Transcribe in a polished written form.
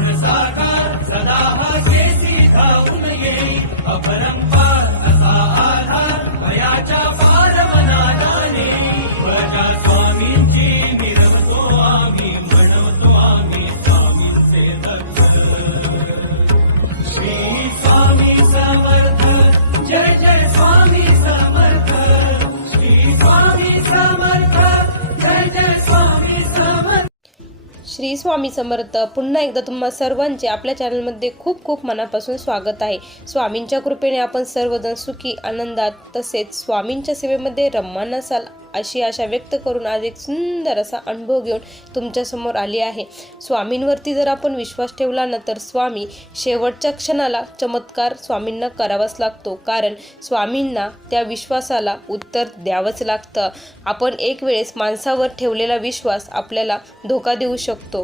गुणसागर सदा हा केसी धावून येई अपरंपार असा आधार भयाच्या पारवना जाणे बळा स्वामींची मिरवतो आम्ही म्हणवतो आम्ही स्वामींचे दत्त श्री स्वामी समर्थ जय जय स्वामी समर्थ श्री स्वामी समर्थ जय जय स्वामी समर्थ। श्री स्वामी समर्थ। पुन्हा एकदा तुम्हा सर्वांचे आपल्या चॅनलमध्ये खूप खूप मनापासून स्वागत आहे। स्वामींच्या कृपेने आपण सर्वजण सुखी आनंदात तसेच स्वामींच्या सेवेमध्ये रममाण असाल अशी आशा व्यक्त करून आज एक सुंदर असा अनुभव घेऊन तुमच्या समोर आली आहे। स्वामींवरती जर आपण विश्वास ठेवला ना तर स्वामी शेवटच्या क्षणाला चमत्कार स्वामींना करावाच लागतो, कारण स्वामींना त्या विश्वासाला उत्तर द्यावंच लागतं। आपण एक वेळेस माणसावर ठेवलेला विश्वास आपल्याला धोका देऊ शकतो।